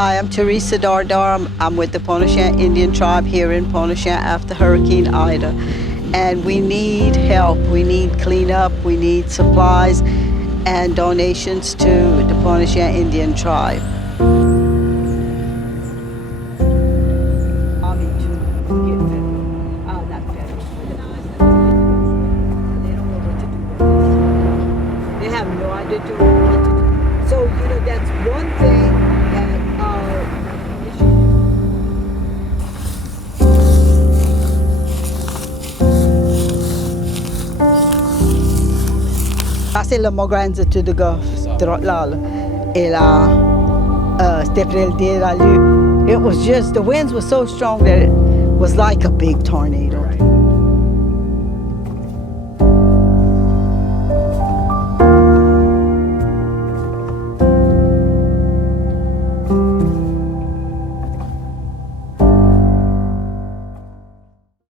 Hi, I'm Teresa Dardar. I'm with the Pontchartrain Indian tribe here in Pontchartrain after Hurricane Ida. And we need help. We need cleanup. We need supplies and donations to the Pontchartrain Indian tribe. They have no idea what to do. So, that's one thing that passé le Mogranza to the Gulf, it was just, the winds were so strong that it was like a big tornado.